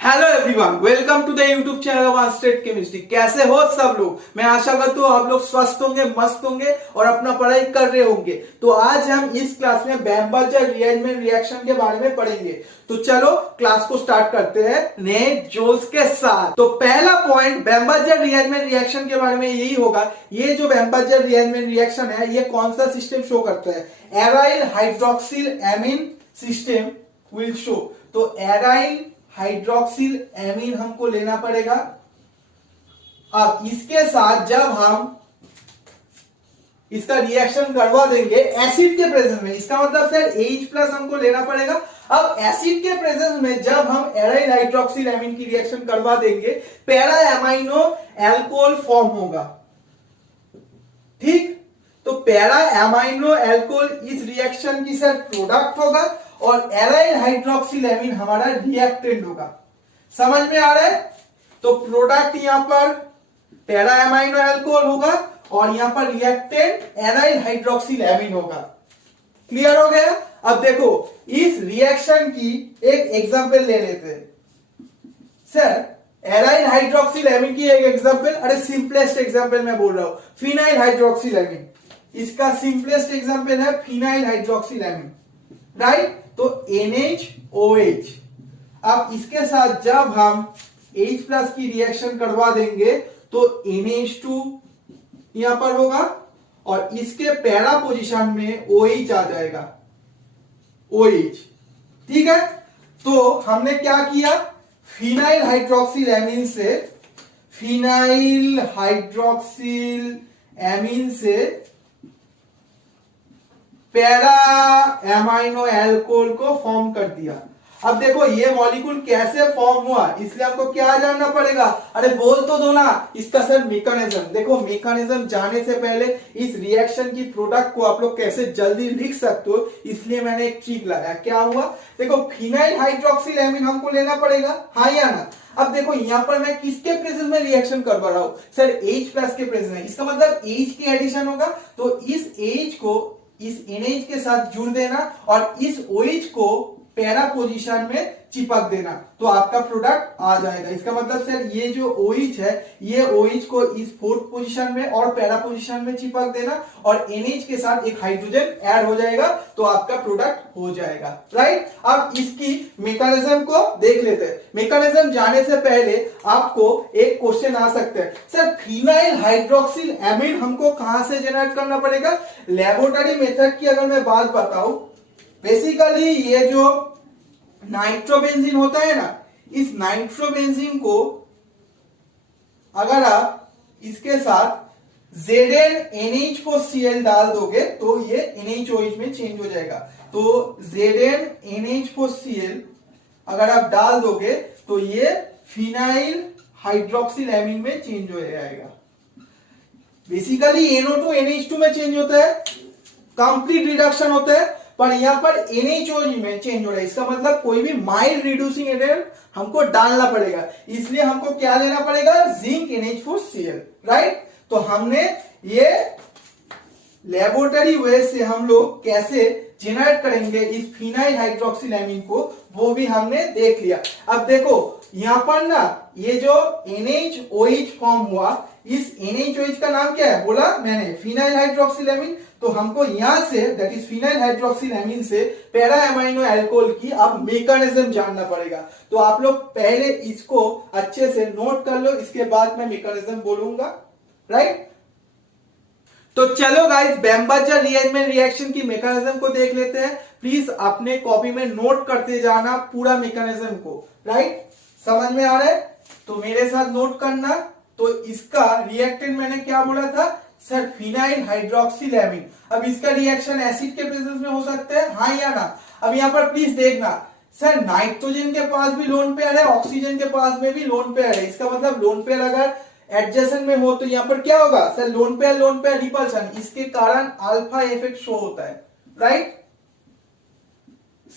Hello everyone, welcome to the YouTube channel of state chemistry. कैसे हो सब लोग? मैं आशा करता हूँ आप लोग स्वस्थ होंगे, मस्त होंगे और अपना पढ़ाई कर रहे होंगे। तो आज हम इस क्लास में बैम्बार्जर रीअरेंजमेंट रिएक्शन के बारे में पढ़ेंगे। तो चलो क्लास को स्टार्ट करते हैं नए जोश के साथ। तो पहला पॉइंट बैम्बार्जर रीअरेंजमेंट रिएक्शन के बारे में यही होगा। ये जो बैम्बार्जर रीअरेंजमेंट रिएक्शन है, ये कौन सा सिस्टम शो करता है? Aryl hydroxyl amine system will show. तो एराइल हाइड्रोक्सिल एमीन हमको लेना पड़ेगा। अब इसके साथ जब हम इसका रिएक्शन करवा देंगे एसिड के प्रेजेंस में, इसका मतलब सर H+ हमको लेना पड़ेगा। अब एसिड के प्रेजेंस में जब हम एराइल हाइड्रोक्सिल एमीन की रिएक्शन करवा देंगे, पैरा एमाइनो एल्कोहल फॉर्म होगा। ठीक, तो पैरा एमाइनो एल्कोहल इस रिएक्शन की सर प्रोडक्ट होगा और एराइल हाइड्रोक्सिल एमीन हमारा रिएक्टेंट होगा। समझ में आ रहा है? तो प्रोडक्ट यहां पर पैरा एमाइनो एल्कोहल होगा और यहां पर रिएक्टेंट एराइल हाइड्रोक्सिल एमीन होगा। क्लियर हो गया? अब देखो इस रिएक्शन की एक एग्जांपल ले लेते हैं। सर एराइल हाइड्रोक्सिल एमीन की एक एग्जांपल, अरे सिंपलेस्ट एग्जांपल मैं बोल रहा हूं, फिनाइल हाइड्रोक्सिल एमीन। इसका सिंपलेस्ट एग्जांपल है फिनाइल हाइड्रोक्सिल एमीन, राइट? तो NaOH। अब इसके साथ जब हम H+ की रिएक्शन करवा देंगे तो NH2 यहां पर होगा और इसके पैरा पोजीशन में OH आ जाएगा, OH। ठीक है, तो हमने क्या किया? फिनाइल हाइड्रोक्सिल एमीन से पैरा एमाइनो एल्कोहल को फॉर्म कर दिया। अब देखो ये मॉलिक्यूल कैसे फॉर्म हुआ, इसलिए आपको क्या जानना पड़ेगा? अरे बोल तो दो ना इसका सर मैकेनिज्म। देखो मैकेनिज्म जाने से पहले इस रिएक्शन की प्रोडक्ट को आप लोग कैसे जल्दी लिख सकते हो, इसलिए मैंने एक ट्रिक लगाया। क्या हुआ? देखो फिनाइल हाइड्रोक्सिल एमीन हमको लेना पड़ेगा, हाँ या ना? अब देखो यहां पर मैं किसके प्रेजेंस में रिएक्शन करवा रहा हूं? सर H+ के प्रेजेंस में। इसका मतलब H की एडिशन होगा, तो इस H को इस NH के साथ जुड़ देना और इस OH को पैरा पोजीशन में चिपक देना, तो आपका प्रोडक्ट आ जाएगा। इसका मतलब सर ये जो OH है, ये OH को इस 4th पोजीशन में और पैरा पोजीशन में चिपक देना और NH के साथ एक हाइड्रोजन ऐड हो जाएगा, तो आपका प्रोडक्ट हो जाएगा, राइट? अब इसकी मैकेनिज्म को देख लेते हैं। मैकेनिज्म जाने से पहले आपको एक क्वेश्चन आ सकता है, सर फिनाइल हाइड्रोक्सिल एमीन हमको कहां से जनरेट करना पड़ेगा? लेबोरेटरी मेथड की अगर मैं बात बताऊं, बेसिकली ये जो नाइट्रोबेंजीन होता है ना, इस नाइट्रोबेंजीन को अगर आप इसके साथ ZnNH4Cl डाल दोगे तो ये NaOH में चेंज हो जाएगा। तो ZnNH4Cl अगर आप डाल दोगे तो ये फिनाइल हाइड्रोक्सिल एमीन में चेंज हो जाएगा। बेसिकली NO2 NH2 में चेंज होता है, कंप्लीट रिडक्शन होता है, पर यहां पर NaOH में चेंज हो रहा है। इसका मतलब कोई भी माइल्ड रिड्यूसिंग एजेंट हमको डालना पड़ेगा, इसलिए हमको क्या लेना पड़ेगा? Zinc NH4Cl, right? तो हमने ये लेबोरेटरी वे से हम लोग कैसे जनरेट करेंगे इस फिनाइल हाइड्रोक्सिल एमीन को, वो भी हमने देख लिया। अब देखो यहां पर ना ये जो NaOH फॉर्म हुआ, इस NaOH का नाम क्या है? बोला मैंने फिनाइल हाइड्रोक्सिल एमीन। तो हमको यहां say that is phenyl hydroxyl amine से पैरा एमाइनो एल्कोहल की अब मैकेनिज्म जानना पड़ेगा। तो आप लोग पहले इसको अच्छे से नोट कर लो, इसके बाद मैं मैकेनिज्म बोलूंगा, राइट? तो चलो गाइस बैम्बार्जर रीअरेंजमेंट रिएक्शन की मैकेनिज्म को देख लेते हैं। प्लीज अपने कॉपी में नोट करते जाना पूरा मैकेनिज्म को, राइट? समझ में आ रहा है? तो मेरे साथ नोट करना। तो इसका रिएक्टेंट मैंने क्या बोला था? Sir phenyl hydroxyl amine. अब इसका रिएक्शन एसिड के प्रेजेंस में हो सकता है, हाँ या ना? अब यहां पर प्लीज देखना, सर नाइट्रोजन के पास भी लोन पेयर है, ऑक्सीजन के पास में भी लोन पेयर है। इसका मतलब लोन पेयर अगर एडजेसेंट में हो तो यहां पर क्या होगा? सर लोन पेयर रिपल्सन, इसके कारण अल्फा इफेक्ट शो होता है, राइट?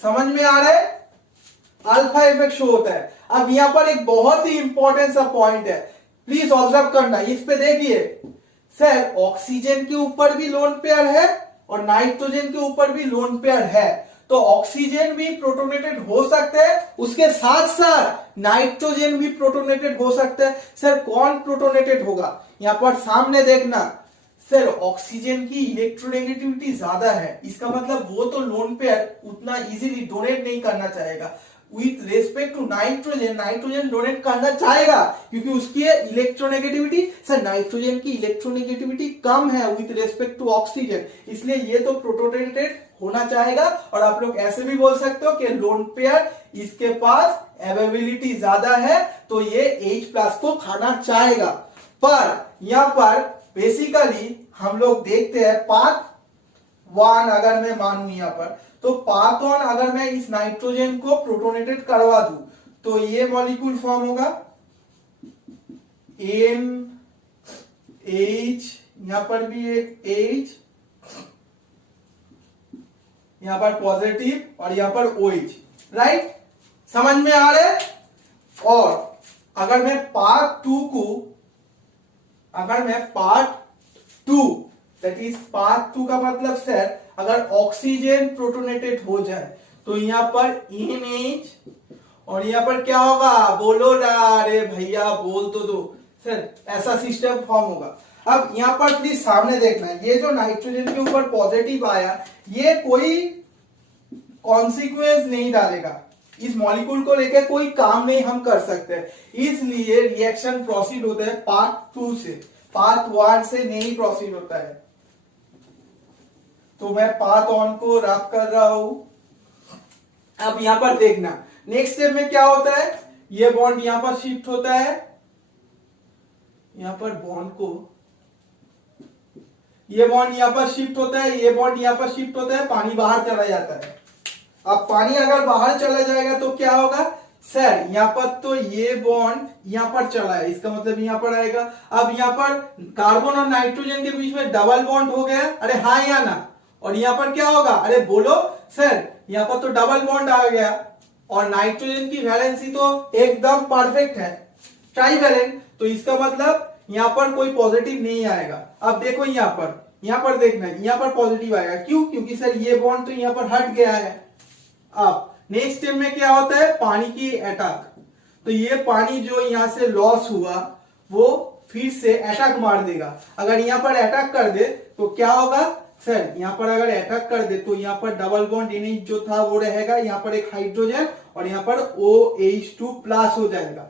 समझ में आ रहा है? अल्फा इफेक्ट शो होता है। अब यहां पर एक बहुत ही इंपॉर्टेंट सा पॉइंट है, प्लीज ऑब्जर्व करना। इस पे देखिए, सर ऑक्सीजन के ऊपर भी लोन पेयर है और नाइट्रोजन के ऊपर भी लोन पेयर है, तो तो ऑक्सीजन भी प्रोटोनेटेड हो सकता है, उसके साथ साथ नाइट्रोजन भी प्रोटोनेटेड हो सकता है। सर कौन प्रोटोनेटेड होगा? यहां पर सामने देखना सर, ऑक्सीजन की इलेक्ट्रोनेगेटिविटी ज्यादा है, इसका मतलब वो तो लोन पेयर उतना इजीली डोनेट नहीं करना चाहेगा। With respect to nitrogen, nitrogen donate करना चाहेगा क्योंकि उसकी इलेक्ट्रोनेगेटिविटी, सर नाइट्रोजन की इलेक्ट्रोनेगेटिविटी कम है विथ रेस्पेक्ट टू ऑक्सीजन, इसलिए ये तो प्रोटोनेटेड होना चाहेगा। और आप लोग ऐसे भी बोल सकते हो कि लोन पेयर इसके पास अवेलेबिलिटी ज्यादा है तो ये H+ को खाना चाहेगा। पर यहां पर बेसिकली हम लोग देखते हैं पाथ 1 अगर मैं मानू यहां पर, तो पाथ 1 अगर मैं इस नाइट्रोजन को प्रोटोनेटेड करवा दूं तो ये मॉलिक्यूल फॉर्म होगा NH, यहां पर भी एक H, यहां पर पॉजिटिव और यहां पर OH, राइट? समझ में आ रहा है? और अगर मैं पार्ट 2 को, अगर मैं पार्ट 2 दैट इज पार्ट 2 का मतलब सर अगर ऑक्सीजन प्रोटोनेटेड हो जाए तो यहां पर NH और यहां पर क्या होगा? बोलो ना, अरे भैया बोल तो दो सर, ऐसा सिस्टम फॉर्म होगा। अब यहां पर प्लीज सामने देखना, ये जो नाइट्रोजन के ऊपर पॉजिटिव आया ये कोई कॉन्सिक्वेंस नहीं डालेगा, इस मॉलिक्यूल को लेकर कोई काम नहीं हम कर सकते, इसलिए रिएक्शन प्रोसीड होता है पार्ट 2 से, पार्ट 1 से नहीं प्रोसीड होता है। तो मैं पाथ 1 को रख कर रहा हूं। अब यहां पर देखना नेक्स्ट स्टेप में क्या होता है, ये बॉन्ड यहां पर शिफ्ट होता है, यहां पर बॉन्ड को, ये बॉन्ड यहां पर शिफ्ट होता है, ये बॉन्ड यहां पर शिफ्ट होता है, पानी बाहर चला जाता है। अब पानी अगर बाहर चला जाएगा तो क्या होगा? सर यहां पर तो ये बॉन्ड यहां पर चला है, इसका मतलब यहां पर आएगा। अब यहां पर कार्बन और नाइट्रोजन के बीच में डबल बॉन्ड हो गया, अरे हाँ या ना? और यहां पर क्या होगा? अरे बोलो सर, यहां पर तो डबल बॉन्ड आ गया और नाइट्रोजन की वैलेंसी तो एकदम परफेक्ट है, ट्राइवैलेंट, तो इसका मतलब यहां पर कोई पॉजिटिव नहीं आएगा। अब देखो यहां पर देखना, यहां पर पॉजिटिव आएगा, क्यों? क्योंकि सर ये बॉन्ड तो यहां पर हट गया है। अब नेक्स्ट स्टेप में क्या होता है? पानी की अटैक, तो ये पानी जो यहां से लॉस हुआ वो फिर से अटैक मार देगा। अगर यहां पर अटैक कर दे तो क्या होगा? सर यहां पर अगर अटैक कर दे तो यहां पर डबल बॉन्ड NH जो था वो रहेगा, यहां पर एक हाइड्रोजन और यहां पर OH2+ हो जाएगा।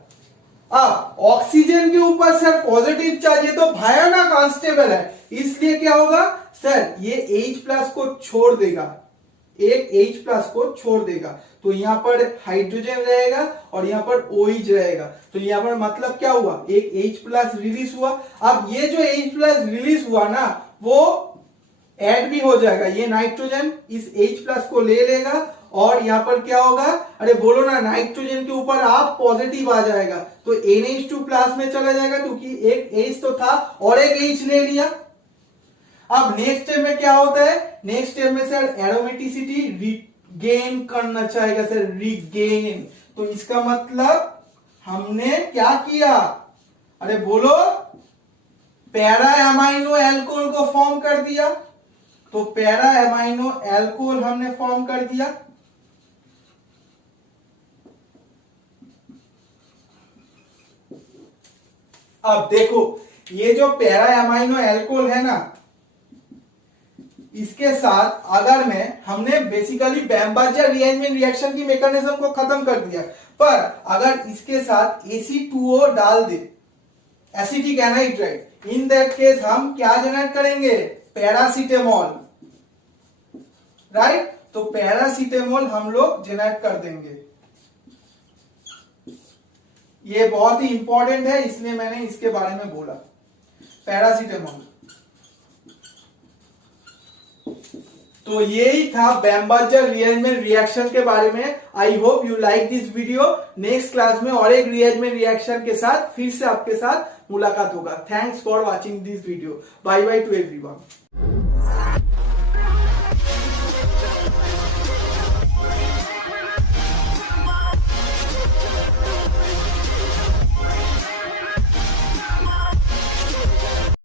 अब ऑक्सीजन के ऊपर सर पॉजिटिव चाहिए तो भयानक अनस्टेबल है, इसलिए क्या होगा? सर ये H+ को छोड़ देगा, एक H+ को छोड़ देगा, तो यहां पर हाइड्रोजन रहेगा और यहां पर OH रहेगा, तो यहां पर मतलब क्या हुआ? एक H+ रिलीज हुआ। अब ये जो H+ रिलीज हुआ ना वो ऐड भी हो जाएगा, ये नाइट्रोजन इस H+ को ले लेगा और यहां पर क्या होगा? अरे बोलो ना, नाइट्रोजन के ऊपर आप पॉजिटिव आ जाएगा तो NH2+ में चला जाएगा क्योंकि एक H तो था और एक H ले लिया। अब नेक्स्ट स्टेप में क्या होता है? नेक्स्ट स्टेप में सर एरोमेटिसिटी रिगेन करना चाहेगा, सर रिगेन, तो इसका मतलब हमने क्या किया? अरे बोलो, पैरा एमाइनो एल्कोहल को फॉर्म कर दिया, तो पैरा एमाइनो एल्कोहल हमने फॉर्म कर दिया। अब देखो ये जो पैरा एमाइनो एल्कोहल है ना, इसके साथ अगर मैं, हमने बेसिकली बैम्बार्जर रीअरेंजमेंट रिएक्शन की मैकेनिज्म को खत्म कर दिया, पर अगर इसके साथ Ac2O डाल दे, acetic anhydride, in that case हम क्या जनरेट करेंगे? Paracetamol, right? तो पैरासीटामोल हम लोग जनरेट कर देंगे। ये बहुत ही इंपॉर्टेंट है इसलिए मैंने इसके बारे में बोला, पैरासीटामोल। तो यही था बैम्बार्जर रीअरेंजमेंट रिएक्शन के बारे में। I hope you like this video. Next class में और एक रीअरेंजमेंट रिएक्शन के साथ फिर से आपके साथ मुलाकात होगा। Thanks for watching this video. Bye bye to everyone.